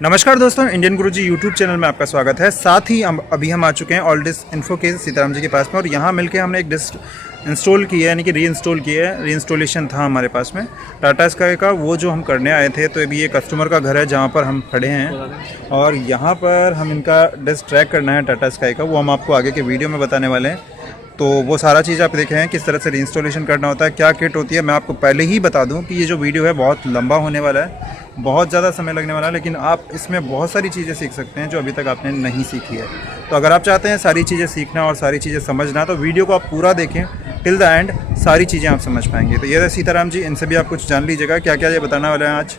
नमस्कार दोस्तों, इंडियन गुरुजी YouTube channel में आपका स्वागत है। साथ ही अभी हम आ चुके हैं ऑल डिस्क इन्फो के सीताराम जी के पास में और यहाँ मिलके हमने एक डिस्क इंस्टॉल की है, यानी कि री इंस्टॉल की है। री इंस्टॉलेशन था हमारे पास में टाटा स्काई का, वो जो हम करने आए थे। तो अभी ये कस्टमर का घर है जहाँ पर हम खड़े हैं और यहाँ पर हम इनका डिस्क ट्रैक करना है टाटा स्काई का, वो हम आपको आगे के वीडियो में बताने वाले हैं। तो वो सारा चीज़ आप देखें हैं, किस तरह से रीइंस्टॉलेशन करना होता है, क्या किट होती है। मैं आपको पहले ही बता दूं कि ये जो वीडियो है बहुत लंबा होने वाला है, बहुत ज़्यादा समय लगने वाला है, लेकिन आप इसमें बहुत सारी चीज़ें सीख सकते हैं जो अभी तक आपने नहीं सीखी है। तो अगर आप चाहते हैं सारी चीज़ें सीखना और सारी चीज़ें समझना, तो वीडियो को आप पूरा देखें टिल द एंड, सारी चीज़ें आप समझ पाएंगे। तो ये सीताराम जी, इनसे भी आप कुछ जान लीजिएगा क्या क्या ये बताने वाले हैं आज।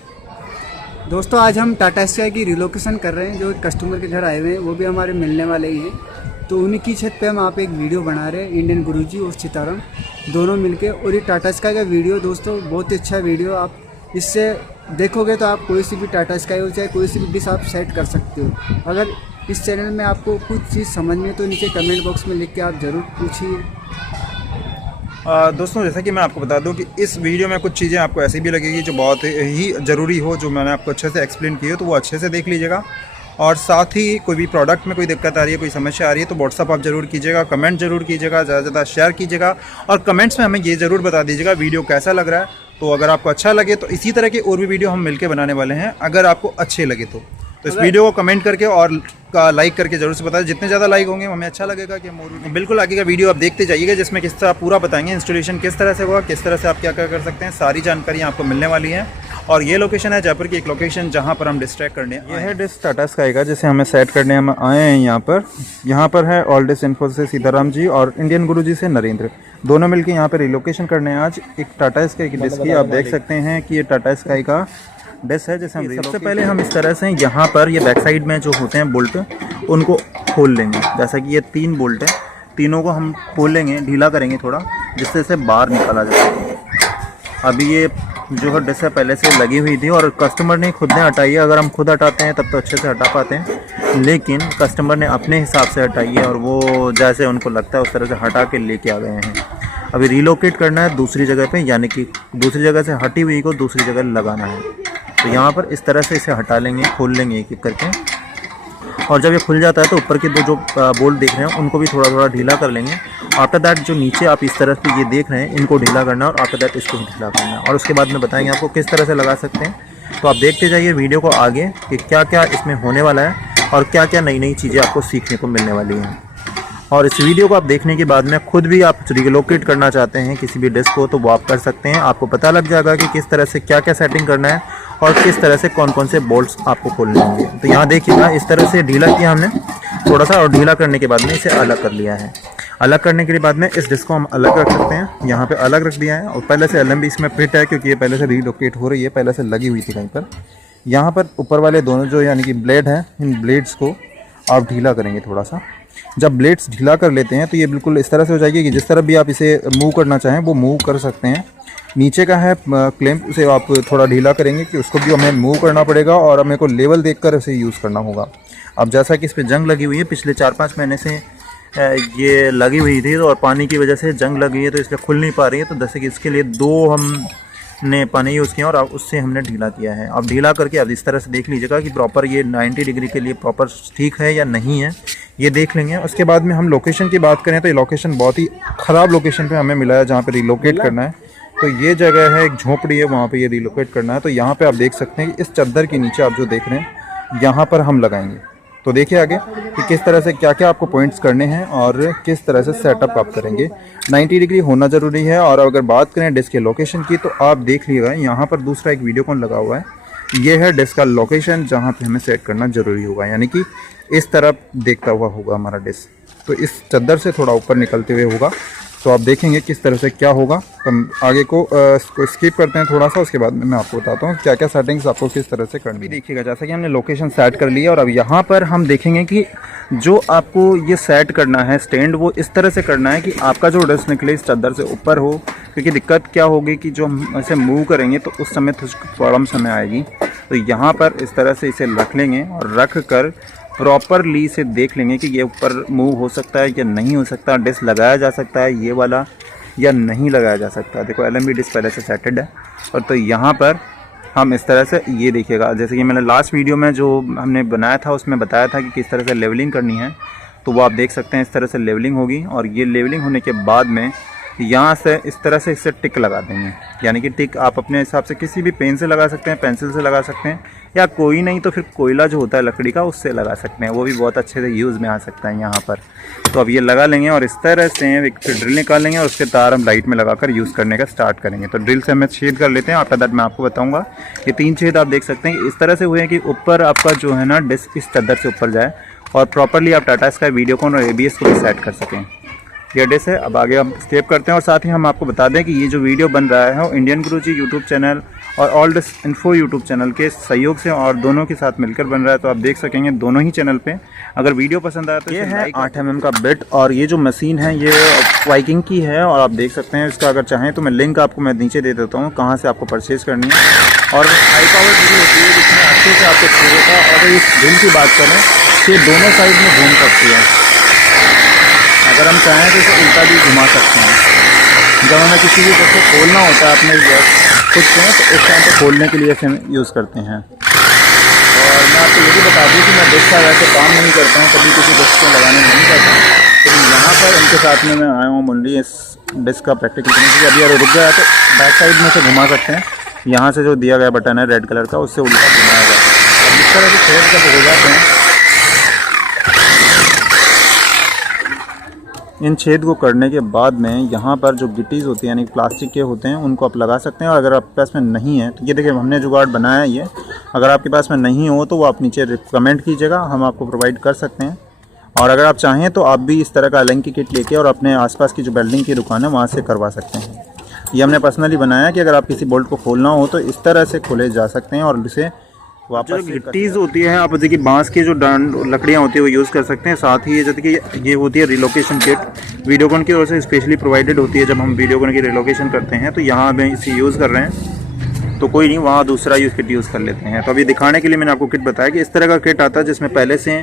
दोस्तों, आज हम टाटा स्काई की रिलोकेशन कर रहे हैं। जो कस्टमर के घर आए हुए हैं वो भी हमारे मिलने वाले ही हैं। तो उन्हीं की छत पे हम आप एक वीडियो बना रहे हैं, इंडियन गुरुजी और सीताराम दोनों मिलके। और ये टाटा स्काई का वीडियो दोस्तों बहुत ही अच्छा वीडियो, आप इससे देखोगे तो आप कोई सी भी टाटा स्काई हो चाहे कोई सी भी डिश आप सेट कर सकते हो। अगर इस चैनल में आपको कुछ चीज़ समझ में तो नीचे कमेंट बॉक्स में लिख के आप ज़रूर पूछिए। दोस्तों, जैसा कि मैं आपको बता दूं कि इस वीडियो में कुछ चीज़ें आपको ऐसी भी लगेगी जो बहुत ही ज़रूरी हो, जो मैंने आपको अच्छे से एक्सप्लेन की है, तो वो अच्छे से देख लीजिएगा। और साथ ही कोई भी प्रोडक्ट में कोई दिक्कत आ रही है, कोई समस्या आ रही है, तो व्हाट्सअप आप ज़रूर कीजिएगा, कमेंट ज़रूर कीजिएगा, ज़्यादा से ज़्यादा शेयर कीजिएगा और कमेंट्स में हमें ये ज़रूर बता दीजिएगा वीडियो कैसा लग रहा है। तो अगर आपको अच्छा लगे तो इसी तरह के और भी वीडियो हम मिलकर बनाने वाले हैं, अगर आपको अच्छे लगे तो इस वीडियो को कमेंट करके और लाइक करके जरूर से बताएं। जितने ज़्यादा लाइक होंगे हमें अच्छा लगेगा कि हम बिल्कुल आगे का वीडियो आप देखते जाइएगा, जिसमें किस तरह पूरा बताएंगे इंस्टॉलेशन किस तरह से होगा, किस तरह से आप क्या क्या कर सकते हैं, सारी जानकारी आपको मिलने वाली है। और ये लोकेशन है जयपुर की एक लोकेशन जहाँ पर हम डिस्ट्रैक्ट करने ये है डिस्क टाटा स्काई का, जिसे हमें सेट करने हम आए हैं यहाँ पर है ऑल डिस्क इन्फो से सीताराम जी और इंडियन गुरुजी से नरेंद्र, दोनों मिलकर यहाँ पर रिलोकेशन करने हैं आज एक टाटा स्काई की डिस्क की। आप देख सकते हैं कि ये टाटा स्काई का डिस्क है जैसे हम सबसे पहले हम इस तरह से यहाँ पर ये बैक साइड में जो होते हैं बोल्ट उनको खोल लेंगे। जैसा कि ये 3 बोल्ट है, तीनों को हम खोल लेंगे, ढीला करेंगे थोड़ा, जिससे इसे बाहर निकाला जाए। अभी ये जो है डिस्क पहले से लगी हुई थी और कस्टमर ने खुद ने हटाई है। अगर हम खुद हटाते हैं तब तो अच्छे से हटा पाते हैं, लेकिन कस्टमर ने अपने हिसाब से हटाई है और वो जैसे उनको लगता है उस तरह से हटा के लेके आ गए हैं। अभी रिलोकेट करना है दूसरी जगह पे, यानी कि दूसरी जगह से हटी हुई को दूसरी जगह लगाना है। तो यहाँ पर इस तरह से इसे हटा लेंगे, खोल लेंगे एक एक करके। और जब ये खुल जाता है तो ऊपर के 2 जो बोल्ट देख रहे हैं उनको भी थोड़ा थोड़ा ढीला कर लेंगे। आफ्टर दैट जो नीचे आप इस तरह से ये देख रहे हैं इनको ढीला करना है और आफ्टर दैट इसको भी ढीला करना है। और उसके बाद में बताएंगे आपको किस तरह से लगा सकते हैं। तो आप देखते जाइए वीडियो को आगे कि क्या क्या इसमें होने वाला है और क्या क्या नई नई चीज़ें आपको सीखने को मिलने वाली हैं। और इस वीडियो को आप देखने के बाद में खुद भी आप रिलोकेट करना चाहते हैं किसी भी डिस्क को, तो वो आप कर सकते हैं। आपको पता लग जाएगा कि किस तरह से क्या क्या सेटिंग करना है और किस तरह से कौन कौन से बोल्ट्स आपको खोलने होंगे। तो यहाँ देखिएगा इस तरह से ढीला किया हमने थोड़ा सा, और ढीला करने के बाद में इसे अलग कर लिया है। अलग करने के बाद में इस डिस्क को हम अलग रख सकते हैं, यहाँ पे अलग रख दिया है। और पहले से LM भी इसमें फिट है क्योंकि ये पहले से रिलोकेट हो रही है, पहले से लगी हुई थी कहीं पर। यहाँ पर ऊपर वाले दोनों जो यानी कि ब्लेड हैं, इन ब्लेड्स को आप ढीला करेंगे थोड़ा सा। जब ब्लेड्स ढीला कर लेते हैं तो ये बिल्कुल इस तरह से हो जाएगी कि जिस तरह भी आप इसे मूव करना चाहें वो मूव कर सकते हैं। नीचे का है क्लैंप, उसे आप थोड़ा ढीला करेंगे कि उसको भी हमें मूव करना पड़ेगा और हमें को लेवल देखकर इसे यूज़ करना होगा। अब जैसा कि इस पर जंग लगी हुई है, पिछले 4-5 महीने से ये लगी हुई थी और पानी की वजह से जंग लगी है, तो इसलिए खुल नहीं पा रही है। तो जैसे कि इसके लिए 2 हमने पानी यूज़ किया और अब उससे हमने ढीला किया है। अब ढीला करके अब इस तरह से देख लीजिएगा कि प्रॉपर ये 90 डिग्री के लिए प्रॉपर ठीक है या नहीं है, ये देख लेंगे। उसके बाद में हम लोकेशन की बात करें तो ये लोकेशन बहुत ही ख़राब लोकेशन पे हमें मिला है जहाँ पे रिलोकेट करना है। तो ये जगह है, एक झोपड़ी है, वहाँ पे ये रिलोकेट करना है। तो यहाँ पे आप देख सकते हैं कि इस चादर के नीचे आप जो देख रहे हैं यहाँ पर हम लगाएंगे। तो देखिए आगे कि किस तरह से क्या क्या आपको पॉइंट्स करने हैं और किस तरह से सेटअप आप करेंगे। 90 डिग्री होना ज़रूरी है। और अगर बात करें डिस्क के लोकेशन की तो आप देख लीजिएगा यहाँ पर दूसरा एक वीडियो कॉन लगा हुआ है, ये है डिस्क का लोकेशन जहाँ पे हमें सेट करना ज़रूरी होगा, यानी कि इस तरफ देखता हुआ होगा हमारा डिस्क। तो इस चादर से थोड़ा ऊपर निकलते हुए होगा। तो आप देखेंगे किस तरह से क्या होगा। तो हम आगे को स्किप करते हैं थोड़ा सा, उसके बाद में मैं आपको बताता हूँ क्या क्या सेटिंग्स आपको किस तरह से करनी है। देखिएगा जैसा कि हमने लोकेशन सेट कर लिया और अब यहाँ पर हम देखेंगे कि जो आपको ये सेट करना है स्टैंड, वो इस तरह से करना है कि आपका जो डिस्क निकले इस चादर से ऊपर हो। क्योंकि दिक्कत क्या होगी कि जो हम इसे मूव करेंगे तो उस समय प्रॉब्लम समय आएगी। तो यहाँ पर इस तरह से इसे रख लेंगे और रख कर प्रॉपरली से देख लेंगे कि ये ऊपर मूव हो सकता है या नहीं हो सकता, डिस्क लगाया जा सकता है ये वाला या नहीं लगाया जा सकता। देखो LMB डिस्क पहले से सेटेड है। और तो यहाँ पर हम इस तरह से, ये देखिएगा जैसे कि मैंने लास्ट वीडियो में जो हमने बनाया था उसमें बताया था कि किस तरह से लेवलिंग करनी है, तो वो आप देख सकते हैं इस तरह से लेवलिंग होगी। और ये लेवलिंग होने के बाद में यहाँ से इस तरह से इससे टिक लगा देंगे, यानी कि टिक आप अपने हिसाब से किसी भी पेन से लगा सकते हैं, पेंसिल से लगा सकते हैं, या कोई नहीं तो फिर कोयला जो होता है लकड़ी का उससे लगा सकते हैं, वो भी बहुत अच्छे से यूज़ में आ सकता है यहाँ पर। तो अब ये लगा लेंगे और इस तरह से एक फिर ड्रिल निकाल लेंगे और उसके तार हम लाइट में लगाकर यूज़ करने का स्टार्ट करेंगे। तो ड्रिल से हमें छेद कर लेते हैं, आफ्टर दैट मैं आपको बताऊँगा। ये 3 छेद आप देख सकते हैं कि इस तरह से हुए हैं कि ऊपर आपका जो है ना डिस्क इस चादर से ऊपर जाए और प्रॉपरली आप टाटा स्काई वीडियोकॉन और ABS को भी सेट कर सकें। ये डिश है। अब आगे हम स्टेप करते हैं और साथ ही हम आपको बता दें कि ये जो वीडियो बन रहा है वो इंडियन गुरुजी यूट्यूब चैनल और all dish info YouTube channel के सहयोग से और दोनों के साथ मिलकर बन रहा है। तो आप देख सकेंगे दोनों ही चैनल पे। अगर वीडियो पसंद आया तो ये है 8 mm का बिट, और ये जो मशीन है ये वाइकिंग की है और आप देख सकते हैं इसका। अगर चाहें तो मैं लिंक आपको मैं नीचे दे देता हूँ कहाँ से आपको परचेज़ करनी है। और हाई पावर ड्रिल होती है जिसमें अच्छे से आपको छेद होता है। अगर इस ड्रिल की बात करें तो ये दोनों साइड में घूम सकती है, अगर हम चाहें तो इसे उल्टा भी घुमा सकते हैं। जब हमें किसी भी चीज़ को खोलना होता है अपने खुद से तो उस टाइम पर खोलने के लिए इसे यूज़ करते हैं। और मैं आपको ये भी बता दूँ कि मैं डिस्क का वैसे काम नहीं करता हूँ, कभी किसी डिस्क को लगाने नहीं करता हूँ, लेकिन यहाँ पर उनके साथ में मैं आया हूँ मुंडी इस डिस्क का प्रैक्टिकल करने के लिए। अभी अगर रुक गया तो बैक साइड में से घुमा सकते हैं, यहाँ से जो दिया गया बटन है रेड कलर का उससे उल्टा घुमाया जाता है। अब इस तरह से छेद जब हो जाते हैं, इन छेद को करने के बाद में यहाँ पर जो गिट्टीज़ होती है यानी प्लास्टिक के होते हैं उनको आप लगा सकते हैं। और अगर आपके पास में नहीं है तो ये देखिए हमने जुगाड़ बनाया है ये, अगर आपके पास में नहीं हो तो वो आप नीचे कमेंट कीजिएगा, हम आपको प्रोवाइड कर सकते हैं। और अगर आप चाहें तो आप भी इस तरह का अलंग की किट लेके और अपने आसपास की जो वेल्डिंग की दुकान है वहाँ से करवा सकते हैं। ये हमने पर्सनली बनाया कि अगर आप किसी बोल्ट को खोलना हो तो इस तरह से खोले जा सकते हैं और इसे वापस। जो गिट्टीज़ होती है आप देखिए बांस की जो लकड़ियाँ होती है वो यूज़ कर सकते हैं। साथ ही ये जैसे कि ये होती है रिलोकेशन किट, वीडियोकॉन की ओर से स्पेशली प्रोवाइडेड होती है। जब हम वीडियोकॉन की रिलोकेशन करते हैं तो यहाँ में इसे यूज़ कर रहे हैं तो कोई नहीं, वहाँ दूसरा किट यूज़ कर लेते हैं। तो अभी दिखाने के लिए मैंने आपको किट बताया कि इस तरह का किट आता है जिसमें पहले से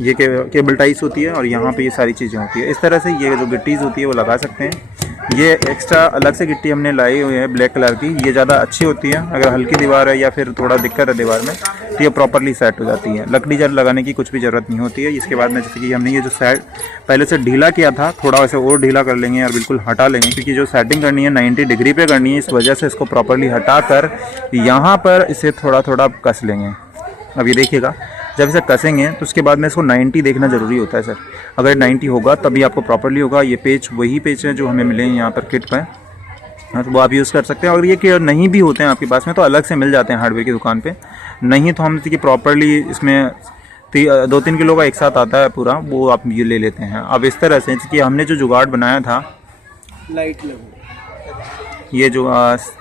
ये केबल टाइस होती है और यहाँ पे ये सारी चीज़ें होती है। इस तरह से ये जो गिट्टीज़ होती है वो लगा सकते हैं। ये एक्स्ट्रा अलग से गिट्टी हमने लाई हुई है ब्लैक कलर की, ये ज़्यादा अच्छी होती है। अगर हल्की दीवार है या फिर थोड़ा दिक्कत है दीवार में तो ये प्रॉपरली सेट हो जाती है, लकड़ी जल लगाने की कुछ भी ज़रूरत नहीं होती है। इसके बाद में जैसे कि हमने ये जो सेट पहले से ढीला किया था थोड़ा वैसे और ढीला कर लेंगे और बिल्कुल हटा लेंगे, क्योंकि जो सेटिंग करनी है 90 डिग्री पे करनी है, इस वजह से इसको प्रॉपरली हटा कर यहाँ पर इसे थोड़ा थोड़ा कस लेंगे। अब ये देखिएगा जब इसे कसेंगे तो उसके बाद में इसको 90 देखना ज़रूरी होता है सर। अगर 90 होगा तभी आपको प्रॉपरली होगा। ये पेच वही पेच है जो हमें मिले हैं यहाँ पर किट पर, तो वो आप यूज़ कर सकते हैं। और ये कि नहीं भी होते हैं आपके पास में तो अलग से मिल जाते हैं हार्डवेयर की दुकान पे। नहीं तो हम देखिए प्रॉपरली इसमें 2-3 किलो का एक साथ आता है पूरा, वो आप ये ले लेते हैं। अब इस तरह से कि हमने जो जुगाड़ बनाया था लाइट लगो, ये जो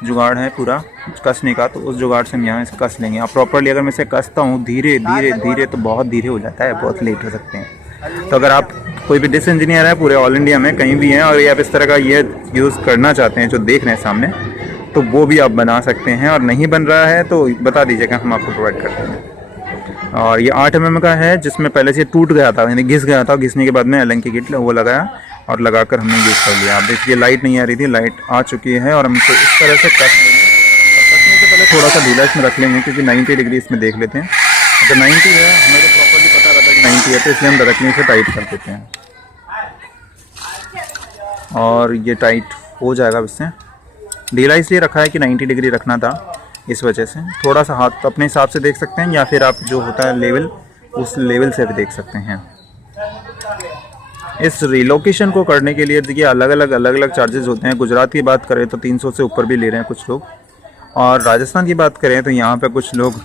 जुगाड़ है पूरा कसने का, तो उस जुगाड़ से हम यहाँ से कस लेंगे। अब प्रॉपरली अगर मैं इसे कसता हूँ धीरे धीरे धीरे तो बहुत धीरे हो जाता है, बहुत लेट हो सकते हैं। तो अगर आप कोई भी डिश इंजीनियर है पूरे ऑल इंडिया में कहीं भी हैं और ये आप इस तरह का ये यूज़ करना चाहते हैं जो देख रहे हैं सामने, तो वो भी आप बना सकते हैं। और नहीं बन रहा है तो बता दीजिएगा, हम आपको प्रोवाइड करते हैं। और ये 8 mm का है जिसमें पहले से टूट गया था, यानी घिस गया था। घिसने के बाद में अलंग की किट वो लगाया और लगाकर हमने यूज़ कर लिया। आप देखिए लाइट नहीं आ रही थी, लाइट आ चुकी है और हम इसको इस तरह से कस लेंगे। और कसने से पहले थोड़ा सा ढीला इसमें रख लेंगे क्योंकि 90 डिग्री इसमें देख लेते हैं। अगर 90 है हमें तो प्रॉपरली पता रहता है कि 90 है, तो इसलिए हम डायरेक्टली इसे टाइट कर देते हैं और ये टाइट हो जाएगा। इससे ढीला इसलिए रखा है कि 90 डिग्री रखना था, इस वजह से। थोड़ा सा हाथ अपने हिसाब से देख सकते हैं या फिर आप जो होता है लेवल उस लेवल से भी देख सकते हैं। इस रिलोकेशन को करने के लिए देखिए अलग अलग चार्जेस होते हैं। गुजरात की बात करें तो 300 से ऊपर भी ले रहे हैं कुछ लोग, और राजस्थान की बात करें तो यहाँ पे कुछ लोग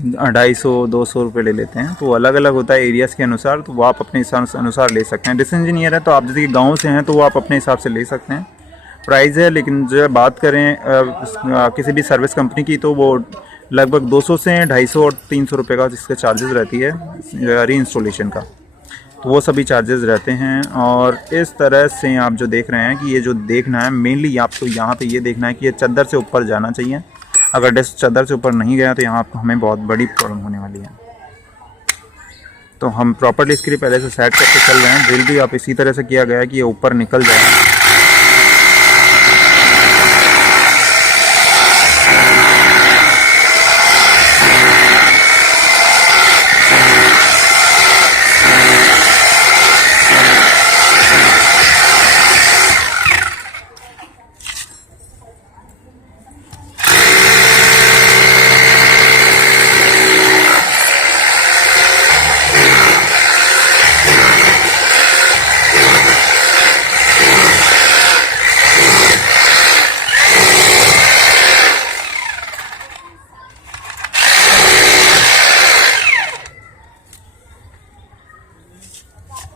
250-200 रुपये ले लेते हैं। तो अलग अलग होता है एरियाज़ के अनुसार, तो वो आप अपने अनुसार ले सकते हैं। डिश इंजीनियर है तो आप जैसे कि गाँव से हैं तो वो आप अपने हिसाब से ले सकते हैं, प्राइस है। लेकिन जो बात करें किसी भी सर्विस कंपनी की तो वो लगभग 200 से 250 और 300 रुपये का जिसके चार्जेस रहती है री इंस्टॉलेशन का, तो वो सभी चार्जेस रहते हैं। और इस तरह से आप जो देख रहे हैं कि ये जो देखना है मेनली आपको यहाँ पे ये देखना है कि ये चादर से ऊपर जाना चाहिए। अगर डिस्क चादर से ऊपर नहीं गया तो यहाँ आपको हमें बहुत बड़ी प्रॉब्लम होने वाली है। तो हम प्रॉपर्ली इसके लिए पहले से सेट करके चल रहे हैं। ड्रिल भी आप इसी तरह से किया गया है कि ये ऊपर निकल जाए।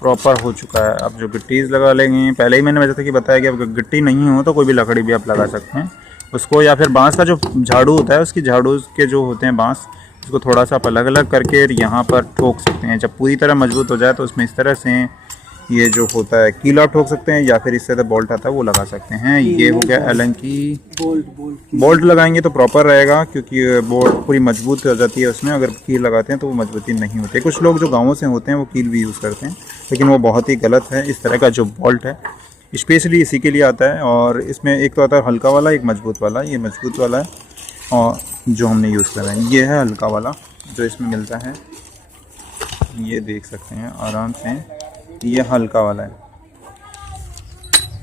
प्रॉपर हो चुका है। अब जो गिट्टीज़ लगा लेंगे, पहले ही मैंने जैसे कि बताया कि अब गिट्टी नहीं हो तो कोई भी लकड़ी भी आप लगा सकते हैं उसको, या फिर बांस का जो झाड़ू होता है उसकी झाड़ू के जो होते हैं बांस, उसको थोड़ा सा आप अलग अलग करके यहाँ पर ठोक सकते हैं। जब पूरी तरह मजबूत हो जाए तो उसमें इस तरह से ये जो होता है कीला ठोक सकते हैं, या फिर इससे तो बोल्ट आता है वो लगा सकते हैं। ये हो गया एलन की बोल्ट लगाएंगे तो प्रॉपर रहेगा, क्योंकि बोल्ट पूरी मजबूत हो जाती है उसमें। अगर कील लगाते हैं तो वो मजबूती नहीं होती। कुछ लोग जो गाँवों से होते हैं वो कील भी यूज़ करते हैं, लेकिन वो बहुत ही गलत है। इस तरह का जो बोल्ट है स्पेशली इसी के लिए आता है, और इसमें एक तो आता है हल्का वाला, एक मजबूत वाला। ये मजबूत वाला है और जो हमने यूज़ करा है ये है हल्का वाला जो इसमें मिलता है। ये देख सकते हैं आराम से, ये हल्का वाला है,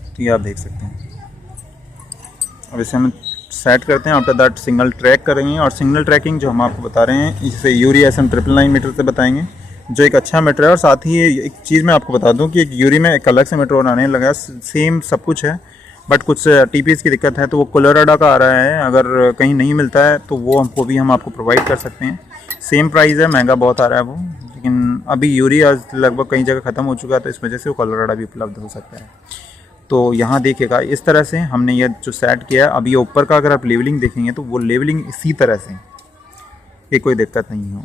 तो ये आप देख सकते हैं। अब इसे हम सेट करते हैं। आफ्टर दैट सिंगल ट्रैक करेंगे, और सिंगल ट्रैकिंग जो हम आपको बता रहे हैं इसे यूरी SM 999 मीटर से बताएंगे, जो एक अच्छा मीटर है। और साथ ही एक चीज़ मैं आपको बता दूं कि एक यूरी में एक अलग से मीटर और आने लगा, सेम सब कुछ है, बट कुछ TPS की दिक्कत है, तो वो कोलोराडो का आ रहा है। अगर कहीं नहीं मिलता है तो वो हम आपको प्रोवाइड कर सकते हैं। सेम प्राइस है, महंगा बहुत आ रहा है वो, लेकिन अभी यूरी आज लगभग कई जगह ख़त्म हो चुका है, तो इस वजह से वो कोलोराडो भी उपलब्ध हो सकता है। तो यहाँ देखिएगा इस तरह से हमने ये जो सेट किया है। अब ये ऊपर का अगर आप लेवलिंग देखेंगे तो वो लेवलिंग इसी तरह से, ये कोई दिक्कत नहीं हो।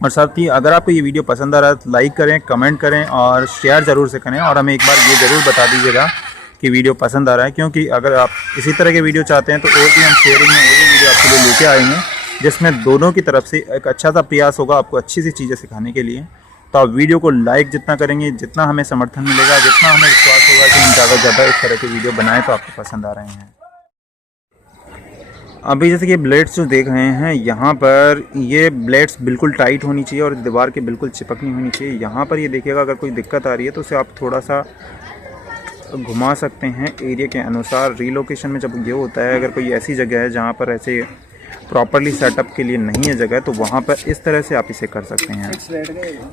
और साथ ही अगर आपको ये वीडियो पसंद आ रहा है तो लाइक करें, कमेंट करें और शेयर ज़रूर से करें, और हमें एक बार ये ज़रूर बता दीजिएगा कि वीडियो पसंद आ रहा है, क्योंकि अगर आप इसी तरह के वीडियो चाहते हैं तो और भी हम शेयरिंग में और भी वीडियो आपके लिए लेके आएंगे, जिसमें दोनों की तरफ से एक अच्छा सा प्रयास होगा आपको अच्छी सी चीज़ें सिखाने के लिए। तो आप वीडियो को लाइक जितना करेंगे, जितना हमें समर्थन मिलेगा, जितना हमें विश्वास होगा कि हम ज़्यादा से ज़्यादा इस तरह के वीडियो बनाएं तो आपको पसंद आ रहे हैं। अभी जैसे कि ब्लेड्स जो देख रहे हैं यहाँ पर, ये ब्लेड्स बिल्कुल टाइट होनी चाहिए और दीवार के बिल्कुल चिपक नहीं होनी चाहिए। यहाँ पर ये देखिएगा अगर कोई दिक्कत आ रही है तो उसे आप थोड़ा सा घुमा सकते हैं एरिया के अनुसार। रीलोकेशन में जब ये होता है, अगर कोई ऐसी जगह है जहाँ पर ऐसे प्रॉपरली सेटअप के लिए नहीं है जगह, तो वहाँ पर इस तरह से आप इसे कर सकते हैं।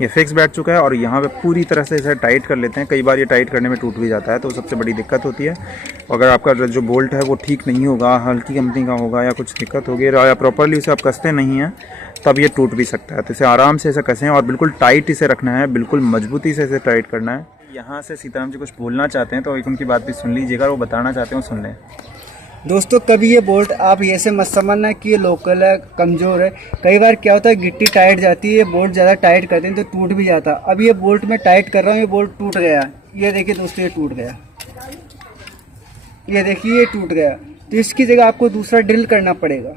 ये फिक्स बैठ चुका है और यहाँ पे पूरी तरह से इसे टाइट कर लेते हैं। कई बार ये टाइट करने में टूट भी जाता है, तो सबसे बड़ी दिक्कत होती है। अगर आपका जो बोल्ट है वो ठीक नहीं होगा, हल्की कंपनी का होगा या कुछ दिक्कत होगी, या प्रॉपरली उसे आप कसते नहीं हैं, तब ये टूट भी सकता है। तो इसे आराम से इसे कसें और बिल्कुल टाइट इसे रखना है, बिल्कुल मजबूती से इसे टाइट करना है। यहाँ से सीताराम जी कुछ बोलना चाहते हैं, तो एक उनकी बात भी सुन लीजिएगा, वो बताना चाहते हैं, सुन लें। दोस्तों, कभी ये बोल्ट आप ऐसे मत समझना कि ये लोकल है, कमज़ोर है। कई बार क्या होता है गिट्टी टाइट जाती है, बोल्ट ज़्यादा टाइट करते हैं तो टूट भी जाता है। अब ये बोल्ट मैं टाइट कर रहा हूँ, ये बोल्ट टूट गया। ये देखिए दोस्तों, ये टूट गया, ये देखिए ये टूट गया। तो इसकी जगह आपको दूसरा ड्रिल करना पड़ेगा।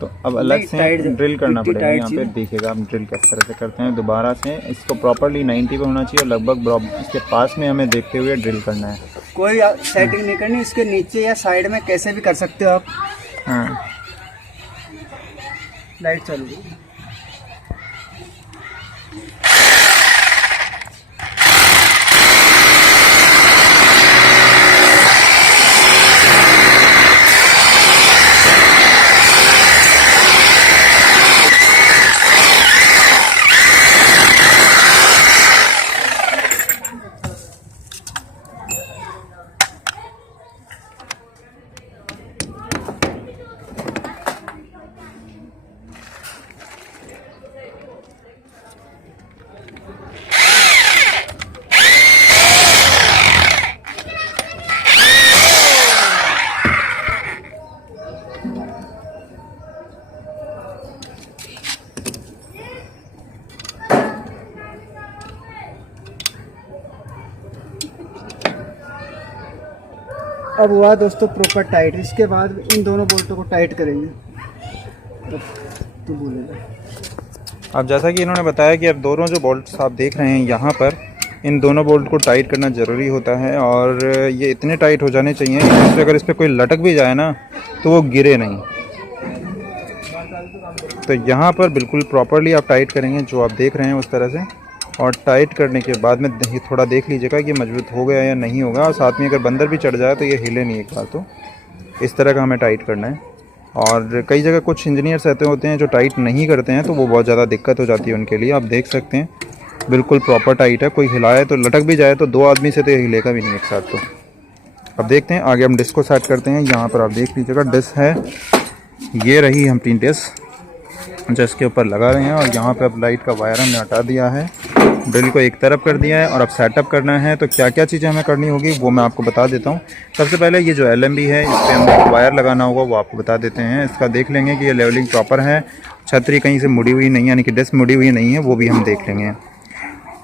तो अब अलग से ड्रिल करना पड़ेगा। यहाँ पे देखिएगा हम ड्रिल किस तरह से करते हैं। दोबारा से इसको प्रॉपर्ली 90 पे होना चाहिए और लगभग इसके पास में हमें देखते हुए ड्रिल करना है। कोई सेटिंग नहीं करनी, इसके नीचे या साइड में कैसे भी कर सकते हो आप। हाँ, लाइट चालू है। अब हुआ दोस्तों प्रॉपर टाइट। इसके बाद इन दोनों बोल्टों को टाइट करेंगे। तो बोलेगा अब जैसा कि इन्होंने बताया कि अब दोनों जो बोल्ट्स आप देख रहे हैं यहाँ पर, इन दोनों बोल्ट को टाइट करना ज़रूरी होता है। और ये इतने टाइट हो जाने चाहिए कि अगर इस पर कोई लटक भी जाए ना तो वो गिरे नहीं। तो यहाँ पर बिल्कुल प्रॉपरली आप टाइट करेंगे जो आप देख रहे हैं उस तरह से। और टाइट करने के बाद में थोड़ा देख लीजिएगा कि मजबूत हो गया या नहीं होगा। और साथ में अगर बंदर भी चढ़ जाए तो ये हिले नहीं एक बार। तो इस तरह का हमें टाइट करना है। और कई जगह कुछ इंजीनियर्स ऐसे होते हैं जो टाइट नहीं करते हैं, तो वो बहुत ज़्यादा दिक्कत हो जाती है उनके लिए। आप देख सकते हैं बिल्कुल प्रॉपर टाइट है। कोई हिलाए तो लटक भी जाए तो दो आदमी से तो हिलेगा भी नहीं एक साथ। तो अब देखते हैं आगे हम डिस्क को सेट करते हैं। यहाँ पर आप देख लीजिएगा डिस्क है, ये रही अपनी डिस्क। जस्ट के ऊपर लगा रहे हैं और यहाँ पे अब लाइट का वायर हमने हटा दिया है, ड्रिल को एक तरफ कर दिया है और अब सेटअप करना है। तो क्या क्या चीज़ें हमें करनी होगी वो मैं आपको बता देता हूँ। सबसे पहले ये जो LMB है इस पर हमें वायर लगाना होगा, वो आपको बता देते हैं। इसका देख लेंगे कि ये लेवलिंग प्रॉपर है, छतरी कहीं से मुड़ी हुई नहीं है, यानी कि डिस्क मुड़ी हुई नहीं है, वो भी हम देख लेंगे।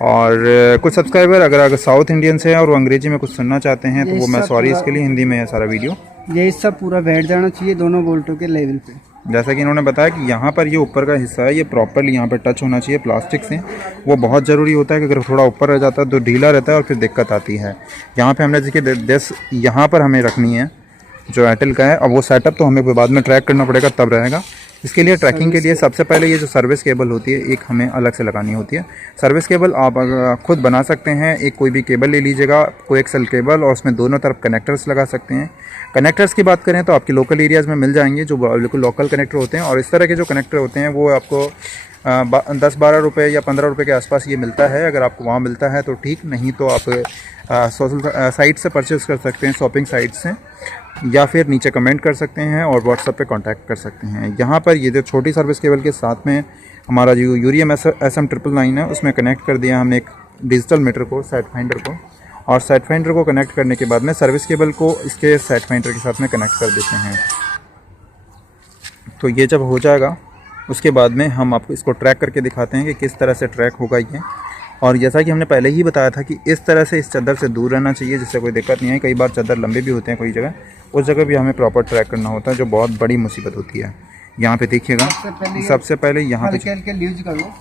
और कुछ सब्सक्राइबर अगर साउथ इंडियन से हैं और वो अंग्रेजी में कुछ सुनना चाहते हैं तो वो मैं सॉरी इसके लिए, हिंदी में है सारा वीडियो। ये सब पूरा बैठ जाना चाहिए दोनों बोल्टों के लेवल पे। जैसा कि इन्होंने बताया कि यहाँ पर ये ऊपर का हिस्सा है, ये प्रॉपरली यहाँ पर टच होना चाहिए प्लास्टिक से। वो बहुत ज़रूरी होता है कि अगर थोड़ा ऊपर रह जाता है तो ढीला रहता है और फिर दिक्कत आती है। यहाँ पे हमने देखिए डेस्क यहाँ पर हमें रखनी है जो एयरटेल का है। अब वो सेटअप तो हमें बाद में ट्रैक करना पड़ेगा, तब रहेगा। इसके लिए ट्रैकिंग के लिए सबसे पहले ये जो सर्विस केबल होती है एक हमें अलग से लगानी होती है। सर्विस केबल आप खुद बना सकते हैं, एक कोई भी केबल ले लीजिएगा, कोएक्सल केबल, और उसमें दोनों तरफ कनेक्टर्स लगा सकते हैं। कनेक्टर्स की बात करें तो आपके लोकल एरियाज़ में मिल जाएंगे जो बिल्कुल लोकल कनेक्टर होते हैं, और इस तरह के जो कनेक्टर होते हैं वो आपको 10-12 रुपये या 15 रुपये के आसपास ये मिलता है। अगर आपको वहाँ मिलता है तो ठीक, नहीं तो आप सोशल साइट से परचेज़ कर सकते हैं, शॉपिंग साइट से, या फिर नीचे कमेंट कर सकते हैं और व्हाट्सएप पे कांटेक्ट कर सकते हैं। यहाँ पर ये जो छोटी सर्विस केबल के साथ में हमारा जो यूरियम SM999 है उसमें कनेक्ट कर दिया हमने एक डिजिटल मीटर को, सेट फाइंडर को, और सेट फाइंडर को कनेक्ट करने के बाद में सर्विस केबल को इसके सेट फाइंडर के साथ में कनेक्ट कर देते हैं। तो ये जब हो जाएगा उसके बाद में हम आपको इसको ट्रैक करके दिखाते हैं कि किस तरह से ट्रैक होगा ये। और जैसा कि हमने पहले ही बताया था कि इस तरह से इस चादर से दूर रहना चाहिए जिससे कोई दिक्कत नहीं है। कई बार चादर लंबे भी होते हैं कोई जगह, उस जगह भी हमें प्रॉपर ट्रैक करना होता है, जो बहुत बड़ी मुसीबत होती है। यहाँ पे देखिएगा सबसे पहले यहाँ पे लूज करो,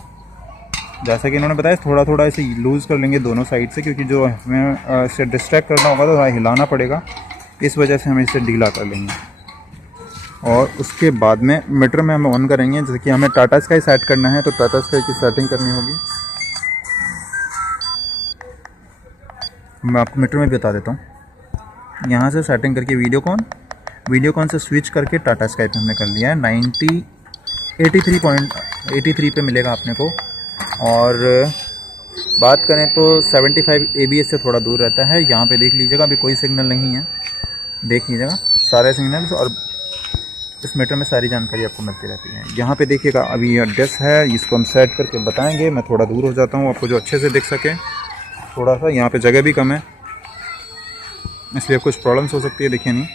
जैसा कि इन्होंने बताया थोड़ा थोड़ा ऐसे लूज़ कर लेंगे दोनों साइड से, क्योंकि जो हमें इसे डिस्ट्रैक्ट करना होगा तो थोड़ा हिलाना पड़ेगा, इस वजह से हम इसे ढीला कर लेंगे। और उसके बाद में मीटर में हम ऑन करेंगे। जैसे कि हमें टाटा स्काई सेट करना है तो टाटा स्काई की सेटिंग करनी होगी। मैं आपको मीटर में भी बता देता हूँ। यहाँ से सेटिंग करके वीडियो कॉन से स्विच करके टाटा स्काई पे हमने कर लिया है। 83 पे मिलेगा अपने को। और बात करें तो 75 ABS से थोड़ा दूर रहता है। यहाँ पे देख लीजिएगा अभी कोई सिग्नल नहीं है, देख लीजिएगा सारे सिग्नल्स, और इस मीटर में सारी जानकारी आपको मिलती रहती है। यहाँ पे देखिएगा अभी ये डिस्क है, इसको हम सेट करके बताएंगे। मैं थोड़ा दूर हो जाता हूँ आपको जो अच्छे से दिख सके। थोड़ा सा यहाँ पे जगह भी कम है इसलिए कुछ प्रॉब्लम्स हो सकती है, देखिए नहीं।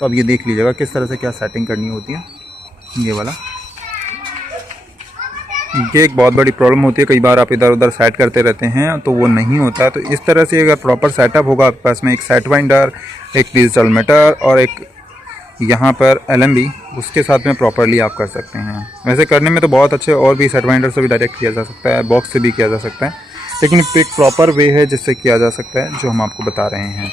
तो अब ये देख लीजिएगा किस तरह से क्या सेटिंग करनी होती है। ये वाला ये एक बहुत बड़ी प्रॉब्लम होती है, कई बार आप इधर उधर सेट करते रहते हैं तो वो नहीं होता है। तो इस तरह से अगर प्रॉपर सेटअप होगा आपके पास में, एक सेट वाइंडर, एक डिजिटल मीटर और एक यहाँ पर LMB, उसके साथ में प्रॉपरली आप कर सकते हैं। वैसे करने में तो बहुत अच्छे और भी सेट वाइंडर से भी डायरेक्ट किया जा सकता है, बॉक्स से भी किया जा सकता है, लेकिन एक प्रॉपर वे है जिससे किया जा सकता है जो हम आपको बता रहे हैं।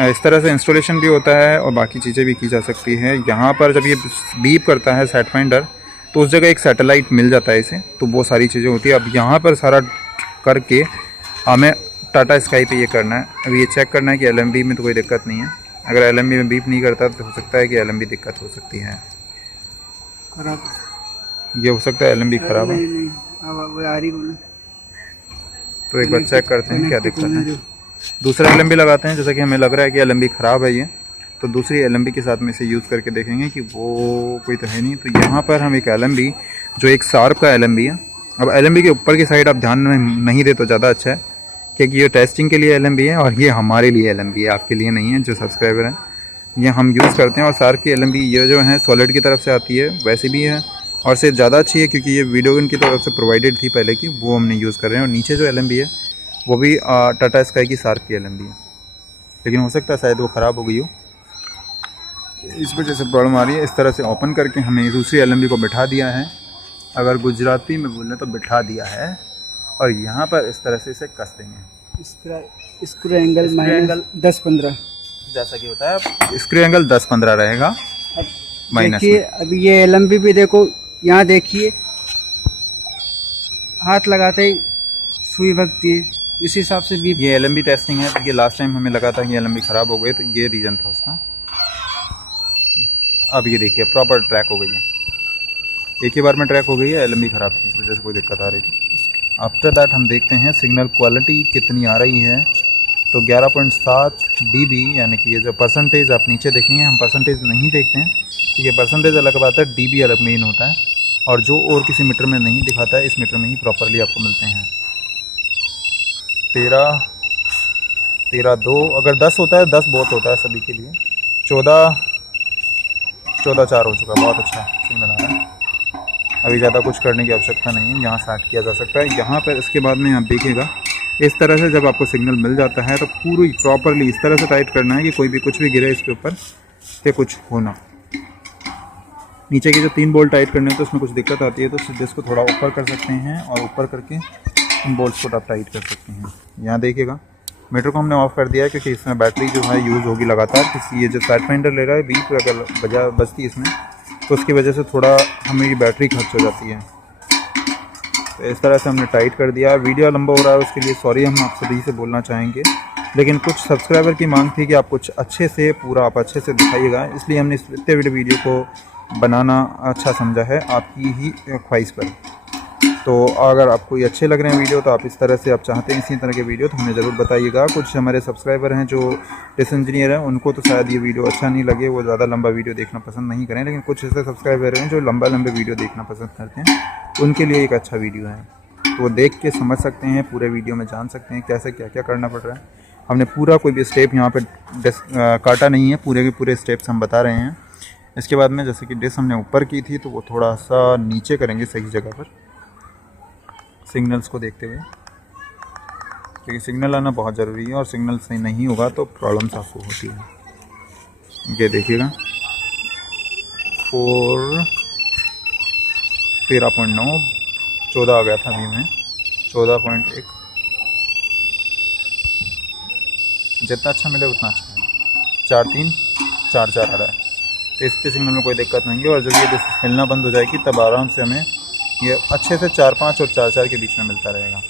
इस तरह से इंस्टॉलेशन भी होता है और बाकी चीज़ें भी की जा सकती है। यहाँ पर जब ये बीप करता है सेट फाइंडर तो उस जगह एक सैटेलाइट मिल जाता है इसे, तो वो सारी चीज़ें होती है। अब यहाँ पर सारा करके हमें टाटा स्काई पे ये करना है। अब ये चेक करना है कि LMB में तो कोई दिक्कत नहीं है। अगर LMB में बीप नहीं करता तो हो सकता है कि LMB दिक्कत हो सकती है, खराब। ये हो सकता है LMB खराब है। तो एक बार चेक करते हैं क्या दिक्कत है। दूसरा LMB लगाते हैं। जैसा कि हमें लग रहा है कि LMB ख़राब है ये, तो दूसरी LMB के साथ में इसे यूज़ करके देखेंगे कि वो कोई तो है नहीं। तो यहाँ पर हम एक LMB जो एक शार्प का LMB है। अब LMB के ऊपर की साइड आप ध्यान में नहीं दे तो ज़्यादा अच्छा है, क्योंकि ये टेस्टिंग के लिए LMB है और ये हमारे लिए LMB है, आपके लिए नहीं है जो सब्सक्राइबर हैं। ये हम यूज़ करते हैं। और शार्प की LMB ये जो है सॉलिड की तरफ से आती है, वैसे भी है और से ज़्यादा अच्छी है क्योंकि ये वीडियोकॉन की तरफ से प्रोवाइडेड थी पहले की, वो हमने यूज़ कर रहे हैं। और नीचे जो LMB है वो भी टाटा स्काई की शार्प की LMB है, लेकिन हो सकता है शायद वो ख़राब हो गई हो, इस वजह से प्रॉब्लम आ रही है। इस तरह से ओपन करके हमने दूसरी LMB को बिठा दिया है, अगर गुजराती में बोलें तो बिठा दिया है। और यहाँ पर इस तरह से इसे कस देंगे। स्क्रू एंगल -10-15 जैसा कि होता है, स्क्रू एंगल 10-15 रहेगा माइनस। देखिए अभी ये LMB भी देखो, यहाँ देखिए हाथ लगाते ही सुई भगती है, इस हिसाब से भी ये LMB टेस्टिंग है। तो ये लास्ट टाइम हमें लगा था कि LMB ख़राब हो गई, तो ये रीज़न था उसका। अब ये देखिए प्रॉपर ट्रैक हो गई है, एक ही बार में ट्रैक हो गई है। LMB ख़राब थी, इस वजह से कोई दिक्कत आ रही थी। आफ्टर दैट हम देखते हैं सिग्नल क्वालिटी कितनी आ रही है। तो 11.7 dB, यानी कि ये जो परसेंटेज आप नीचे देखेंगे, हम परसेंटेज नहीं देखते हैं, ये परसेंटेज अलग बात है, dB अलग मेन होता है। और जो और किसी मीटर में नहीं दिखाता है, इस मीटर में ही प्रॉपरली आपको मिलते हैं। 13 2, अगर 10 होता है 10 बहुत होता है सभी के लिए। 14 4 हो चुका, बहुत अच्छा सिग्नल आ रहा है। अभी ज़्यादा कुछ करने की आवश्यकता नहीं है, यहाँ स्टार्ट किया जा सकता है। यहाँ पर इसके बाद में आप देखिएगा इस तरह से जब आपको सिग्नल मिल जाता है तो पूरी प्रॉपरली इस तरह से टाइट करना है कि कोई भी कुछ भी गिरे इसके ऊपर से कुछ होना। नीचे के जो 3 बोल्ट टाइट करने हैं तो उसमें कुछ दिक्कत आती है, तो सीधे इसको थोड़ा ऊपर कर सकते हैं और ऊपर करके इन बोल्ट्स को आप टाइट कर सकते हैं। यहाँ देखिएगा मीटर को हमने ऑफ़ कर दिया है क्योंकि इसमें बैटरी जो है यूज़ होगी लगातार। किसी ये जो साइड फाइंडर ले रहा है बीप अगर बजती है इसमें तो उसकी वजह से थोड़ा हमें बैटरी खर्च हो जाती है। तो इस तरह से हमने टाइट कर दिया। वीडियो लंबा हो रहा है उसके लिए सॉरी हम आप सभी से बोलना चाहेंगे, लेकिन कुछ सब्सक्राइबर की मांग थी कि आप कुछ अच्छे से पूरा आप अच्छे से दिखाइएगा, इसलिए हमने इस इतने वीडियो को बनाना अच्छा समझा है आपकी ही ख्वाहिश पर। तो अगर आपको ये अच्छे लग रहे हैं वीडियो तो आप इस तरह से आप चाहते हैं इसी तरह के वीडियो तो हमें ज़रूर बताइएगा। कुछ हमारे सब्सक्राइबर हैं जो डिस इंजीनियर हैं, उनको तो शायद ये वीडियो अच्छा नहीं लगे, वो ज़्यादा लंबा वीडियो देखना पसंद नहीं करें, लेकिन कुछ ऐसे सब्सक्राइबर हैं जो लंबे वीडियो देखना पसंद करते हैं, उनके लिए एक अच्छा वीडियो है। तो वो देख के समझ सकते हैं, पूरे वीडियो में जान सकते हैं कैसे क्या क्या करना पड़ रहा है। हमने पूरा कोई भी स्टेप यहाँ पर काटा नहीं है, पूरे के पूरे स्टेप्स हम बता रहे हैं। इसके बाद में जैसे कि डिस हमने ऊपर की थी तो वो थोड़ा सा नीचे करेंगे सही जगह पर सिग्नल्स को देखते हुए, क्योंकि सिग्नल आना बहुत ज़रूरी है और सिग्नल सही नहीं होगा तो प्रॉब्लम्स आपको होती है। ये देखिएगा 13.9 14 आ गया था अभी में 14.1, जितना अच्छा मिले उतना अच्छा है। 4-3 4 आ रहा है, तो इसके सिग्नल में कोई दिक्कत नहीं है। और जब ये हिलना बंद हो जाएगी तब आराम से हमें ये अच्छे से 4-5 और 4-4 के बीच में मिलता रहेगा।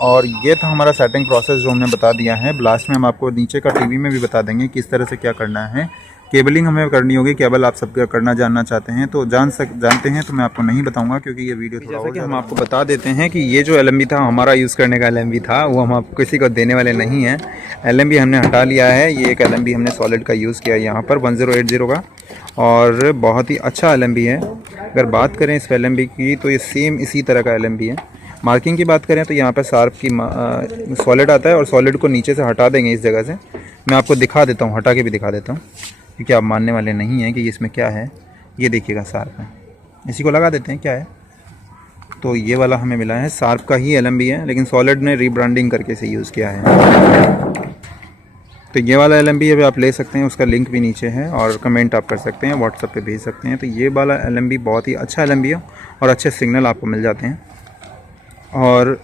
और ये था हमारा सेटिंग प्रोसेस जो हमने बता दिया है। लास्ट में हम आपको नीचे का टीवी में भी बता देंगे किस तरह से क्या करना है। केबलिंग हमें करनी होगी, केबल आप सब करना जानना चाहते हैं तो जानते हैं तो मैं आपको नहीं बताऊंगा क्योंकि ये वीडियो थोड़ा जैसा कि हम आपको बता देते हैं कि ये जो LMB था हमारा यूज़ करने का LMB था, वो हम आपको किसी को देने वाले नहीं हैं। LMB हमने हटा लिया है। ये एक LMB हमने सॉलिड का यूज़ किया यहाँ पर 1080 का, और बहुत ही अच्छा LMB है। अगर बात करें इस LMB की तो ये सेम इसी तरह का LMB है। मार्किंग की बात करें तो यहाँ पर शार्प की सॉलिड आता है और सॉलिड को नीचे से हटा देंगे इस जगह से। मैं आपको दिखा देता हूँ, हटा के भी दिखा देता हूँ क्योंकि आप मानने वाले नहीं हैं कि इसमें क्या है। ये देखिएगा शार्प है, इसी को लगा देते हैं क्या है। तो ये वाला हमें मिला है, शार्प का ही LMB है लेकिन सॉलिड ने रीब्रांडिंग करके इसे यूज़ किया है। तो ये वाला LMB अभी आप ले सकते हैं, उसका लिंक भी नीचे है और कमेंट आप कर सकते हैं, व्हाट्सएप पे भेज सकते हैं। तो ये वाला LMB बहुत ही अच्छा LMB है और अच्छे सिग्नल आपको मिल जाते हैं। और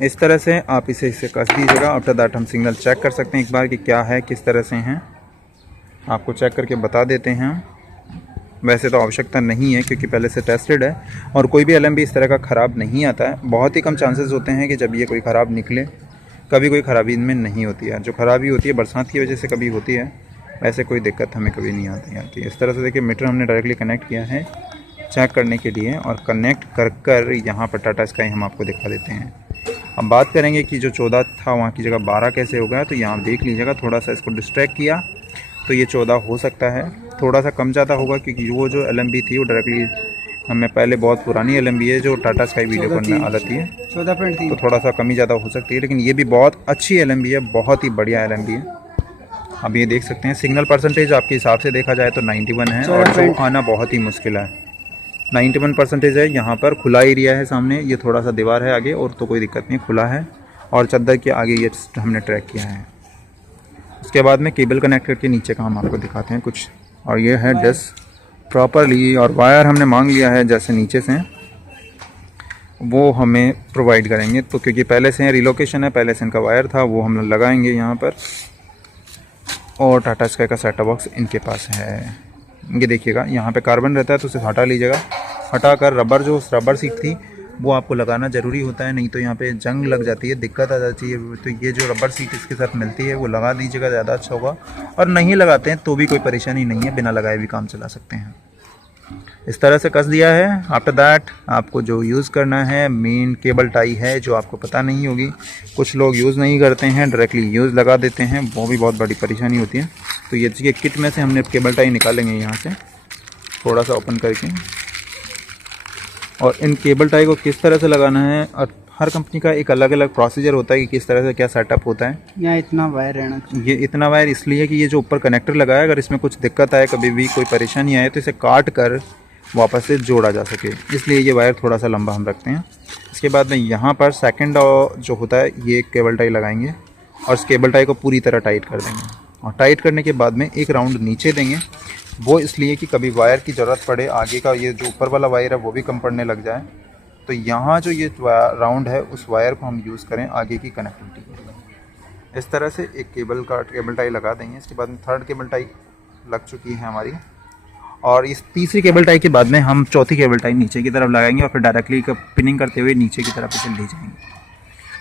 इस तरह से आप इसे कस दीजिएगा। आफ्टर दैट हम सिग्नल चेक कर सकते हैं एक बार कि क्या है, किस तरह से हैं, आपको चेक करके बता देते हैं। वैसे तो आवश्यकता नहीं है क्योंकि पहले से टेस्टेड है और कोई भी LMB इस तरह का ख़राब नहीं आता है। बहुत ही कम चांसेस होते हैं कि जब ये कोई ख़राब निकले, कभी कोई ख़राबी इनमें नहीं होती है। जो ख़राबी होती है बरसात की वजह से कभी होती है, वैसे कोई दिक्कत हमें कभी नहीं आती है। इस तरह से देखिए मीटर हमने डायरेक्टली कनेक्ट किया है चेक करने के लिए, और कनेक्ट कर यहाँ पर टाटा स्काई हम आपको दिखा देते हैं। अब बात करेंगे कि जो 14 था वहाँ की जगह 12 कैसे हो गया। तो यहाँ देख लीजिएगा, थोड़ा सा इसको डिस्ट्रैक्ट किया तो ये 14 हो सकता है, थोड़ा सा कम ज़्यादा होगा क्योंकि वो जो LMB थी वो डायरेक्टली हमें पहले बहुत पुरानी LMB है जो टाटा स्काई वीडियो पर आती है 14.3, तो थोड़ा सा कमी ज़्यादा हो सकती है। लेकिन ये भी बहुत अच्छी LMB है, बहुत ही बढ़िया LMB है। अब ये देख सकते हैं सिग्नल परसेंटेज आपके हिसाब से देखा जाए तो 91 है और जो आना बहुत ही मुश्किल है। 91% है। यहाँ पर खुला एरिया है सामने, ये थोड़ा सा दीवार है आगे, और तो कोई दिक्कत नहीं, खुला है। और चद्दर के आगे ये हमने ट्रैक किया है। उसके बाद में केबल कनेक्ट करके नीचे का हम आपको दिखाते हैं कुछ। और ये है डिस प्रॉपरली, और वायर हमने मांग लिया है जैसे नीचे से वो हमें प्रोवाइड करेंगे। तो क्योंकि पहले से रिलोकेशन है, पहले से इनका वायर था वो हम लगाएंगे यहाँ पर। और टाटा स्काई का सेटअप बॉक्स इनके पास है। ये देखिएगा यहाँ पे कार्बन रहता है तो उसे हटा लीजिएगा। हटा कर रबर सीट थी वो आपको लगाना ज़रूरी होता है, नहीं तो यहाँ पे जंग लग जाती है, दिक्कत आ जाती है। तो ये जो रबर सीट इसके साथ मिलती है वो लगा दीजिएगा, ज़्यादा अच्छा होगा। और नहीं लगाते हैं तो भी कोई परेशानी नहीं है, बिना लगाए भी काम चला सकते हैं। इस तरह से कस दिया है। आफ्टर दैट आपको जो यूज़ करना है मेन केबल टाई है, जो आपको पता नहीं होगी, कुछ लोग यूज़ नहीं करते हैं, डायरेक्टली यूज़ लगा देते हैं, वो भी बहुत बड़ी परेशानी होती है। तो ये देखिए किट में से हमने केबल टाई निकालेंगे यहाँ से थोड़ा सा ओपन करके, और इन केबल टाई को किस तरह से लगाना है, और हर कंपनी का एक अलग अलग प्रोसीजर होता है कि किस तरह से क्या सेटअप होता है। यहाँ इतना वायर रहना चाहिए। ये इतना वायर इसलिए कि ये जो ऊपर कनेक्टर लगा है, अगर इसमें कुछ दिक्कत आए, कभी भी कोई परेशानी आए, तो इसे काट कर वापस से जोड़ा जा सके, इसलिए ये वायर थोड़ा सा लंबा हम रखते हैं। इसके बाद में यहाँ पर सेकंड जो होता है ये केबल टाई लगाएंगे और इस केबल टाई को पूरी तरह टाइट कर देंगे, और टाइट करने के बाद में एक राउंड नीचे देंगे, वो इसलिए कि कभी वायर की ज़रूरत पड़े, आगे का ये जो ऊपर वाला वायर है वो भी कम पड़ने लग जाए, तो यहाँ जो ये राउंड है उस वायर को हम यूज़ करें आगे की कनेक्टिविटी के लिए। इस तरह से एक केबल टाई लगा देंगे। इसके बाद में थर्ड केबल टाई लग चुकी है हमारी, और इस तीसरी केबल टाई के बाद में हम चौथी केबल टाई नीचे की तरफ लगाएंगे और फिर डायरेक्टली पिनिंग करते हुए नीचे की तरफ इसे ले जाएंगे।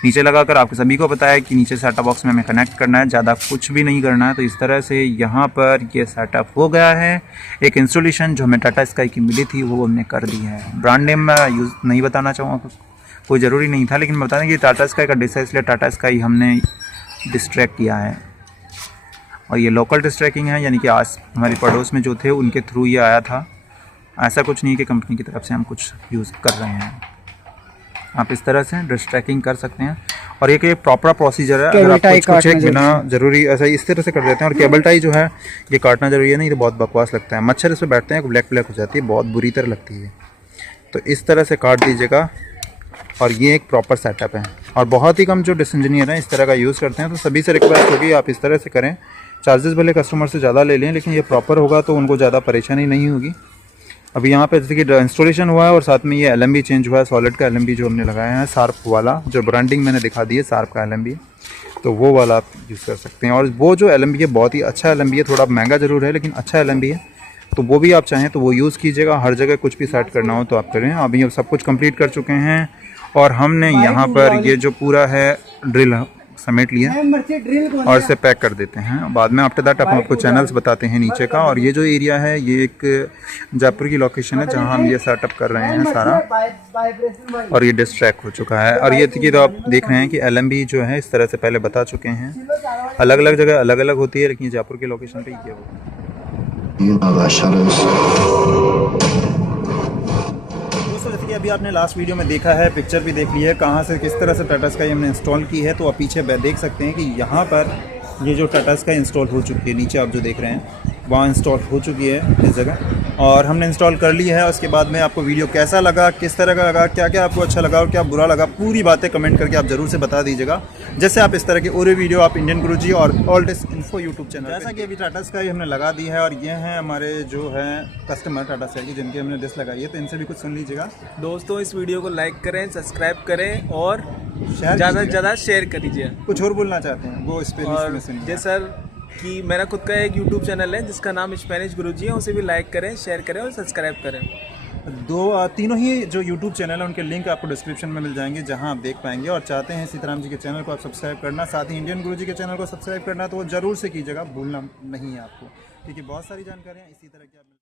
नीचे लगाकर आपको सभी को पता है कि नीचे सेटअप बॉक्स में हमें कनेक्ट करना है, ज़्यादा कुछ भी नहीं करना है। तो इस तरह से यहाँ पर ये सेटअप हो गया है। एक इंस्टॉलेशन जो हमें टाटा स्काई की मिली थी वो हमने कर दी है। ब्रांड नेम मैं यूज़ नहीं बताना चाहूँगा, कोई ज़रूरी नहीं था, लेकिन बता दें कि टाटा स्काई का डिश है, इसलिए टाटा स्काई हमने डिस्ट्रैक्ट किया है। और ये लोकल डिस्ट्रैकिंग है, यानी कि आज हमारे पड़ोस में जो थे उनके थ्रू ये आया था। ऐसा कुछ नहीं कि कंपनी की तरफ से हम कुछ यूज़ कर रहे हैं। आप इस तरह से डिस्ट्रैकिंग कर सकते हैं, और ये प्रॉपर प्रोसीजर है। अगर आप कुछ एक बिना ज़रूरी ऐसा इस तरह से कर देते हैं, और केबल टाई जो है ये काटना ज़रूरी है, नहीं तो बहुत बकवास लगता है। मच्छर इस पर बैठते हैं, ब्लैक ब्लैक हो जाती है, बहुत बुरी तरह लगती है। तो इस तरह से काट दीजिएगा, और ये एक प्रॉपर सेटअप है। और बहुत ही कम जो डिश इंजीनियर हैं इस तरह का यूज़ करते हैं, तो सभी से रिक्वेस्ट होगी आप इस तरह से करें। चार्जेस भले कस्टमर से ज़्यादा ले लें, लेकिन ये प्रॉपर होगा तो उनको ज़्यादा परेशानी नहीं होगी। अभी यहाँ पे जैसे कि इंस्टॉलेशन हुआ है, और साथ में ये LMB चेंज हुआ है, सॉलिड का LMB जो हमने लगाया है, शार्प वाला जो ब्रांडिंग मैंने दिखा दी है, शार्प का LMB, तो वो वाला आप यूज़ कर सकते हैं। और वो जो LMB है बहुत ही अच्छा LMB है, थोड़ा महंगा ज़रूर है लेकिन अच्छा LMB है, तो वो भी आप चाहें तो वो यूज़ कीजिएगा। हर जगह कुछ भी सेट करना हो तो आप करें। अभी सब कुछ कंप्लीट कर चुके हैं, और हमने यहाँ पर ये जो पूरा है ड्रिल समेट लिया और इसे पैक कर देते हैं। बाद में आफ्टर दैट हम आपको चैनल्स बताते हैं नीचे का। और ये जो एरिया है ये एक जयपुर की लोकेशन है जहाँ हम ये सेटअप कर रहे हैं सारा, और ये डिस्ट्रैक्ट हो चुका है। और ये तो आप देख रहे हैं कि LMB जो है इस तरह से पहले बता चुके हैं, अलग अलग जगह अलग अलग होती है, लेकिन जयपुर की लोकेशन पर ये होता है। दोस्तों जैसे कि अभी आपने लास्ट वीडियो में देखा है, पिक्चर भी देख ली है कहाँ से किस तरह से टाटा स्काई हमने इंस्टॉल की है, तो आप पीछे देख सकते हैं कि यहाँ पर ये जो टाटा स्काई इंस्टॉल हो चुकी है, नीचे आप जो देख रहे हैं वहाँ इंस्टॉल हो चुकी है इस जगह, और हमने इंस्टॉल कर ली है। उसके बाद में आपको वीडियो कैसा लगा, किस तरह का लगा, क्या क्या आपको अच्छा लगा और क्या बुरा लगा, पूरी बातें कमेंट करके आप ज़रूर से बता दीजिएगा। जैसे आप इस तरह के और वीडियो आप इंडियन गुरुजी और all disc info YouTube channel, जैसा कि अभी टाटा स्काई हमने लगा दी है, और ये हैं हमारे जो है कस्टमर टाटा स्काई की जिनके हमने डिस्क लगाई है, तो इनसे भी कुछ सुन लीजिएगा। दोस्तों इस वीडियो को लाइक करें, सब्सक्राइब करें और ज़्यादा से ज़्यादा शेयर करिए। कुछ और बोलना चाहते हैं वो इस पर जैसे सर कि मेरा खुद का एक YouTube चैनल है जिसका नाम स्पेनिश गुरुजी है, उसे भी लाइक करें, शेयर करें और सब्सक्राइब करें। तीनों ही जो YouTube चैनल है उनके लिंक आपको डिस्क्रिप्शन में मिल जाएंगे, जहां आप देख पाएंगे। और चाहते हैं सीताराम जी के चैनल को आप सब्सक्राइब करना, साथ ही इंडियन गुरुजी के चैनल को सब्सक्राइब करना, तो वो ज़रूर से कीजिएगा, भूलना नहीं है आपको, क्योंकि बहुत सारी जानकारियाँ इसी तरह की